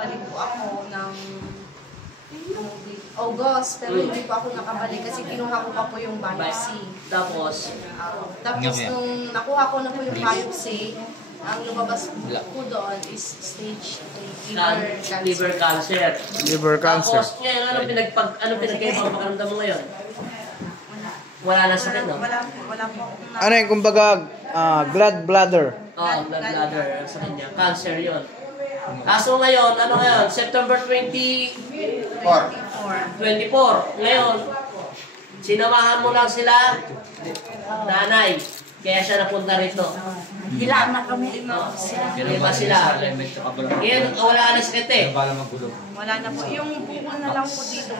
nakabalik po ako ng August, pero hindi po ako nakabalik kasi kinuha ko pa po yung biopsy. Tapos nung nakuha ko na po yung biopsy, ang lumabas po doon is stage 3 liver cancer. Liver cancer. Tapos ngayon, ano pinagkaiba ang makaramdam mo ngayon? Wala na sakit, no? Wala po. Ano yung kumbaga gallbladder? Oo, gallbladder sa kanya. Cancer yun. Kaso ngayon, ano ngayon? September 24. Ngayon, sinamahan mo lang sila, nanay. Kaya siya napunta rito. Hila na kami. Hila sila. Ngayon, wala ka na sakit eh. Wala na po. Yung buko na lang po dito.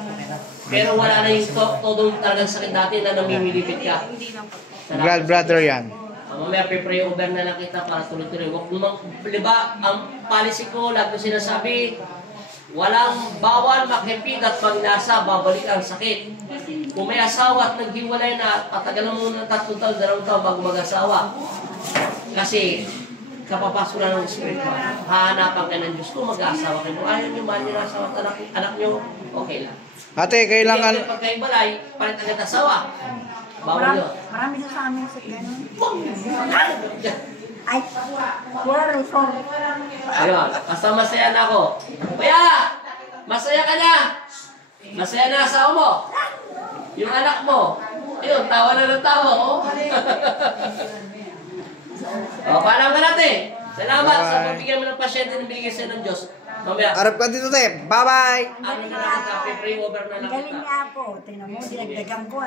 Pero wala na yung todo talagang sakit dati na namimilipit ka. Hindi na po. Gallbladder yan. Mamaya pipray over na lang kita para tuloy-tuloy. Diba, ang policy ko, lahat ko sinasabi, walang bawal makipid at pagnasa, babalik ang sakit. Kung may asawa at naghiwalay na, patagalan mo ng 3 taon, 2 taon bago mag-asawa. Kasi, kapapasok na ng Espiritu, hahanapan ka ng Diyos. Kung mag-asawa kayo, ayaw nyo, mahal nyo na asawa at anak nyo, okay lang. Ate, kailangan... Hindi pagkaibalay, palit agad asawa. Bawal yun. Marami na sa amin sa ganun. Ay, sorry. Ayun, basta masaya na ako. Kuya, masaya ka na. Masaya na asawa mo. Yung anak mo. Ayun, tawa na ng tawa. Oh. Paalam ka natin. Salamat sa pagbigyan mo ng pasyente na binigay sa'yo ng Diyos. Mamaya. Harap ka dito, te. Bye-bye! Ano na lang kita, pray over na lang kita. Galing nga po. Tingnan mo, dinagdagan ko.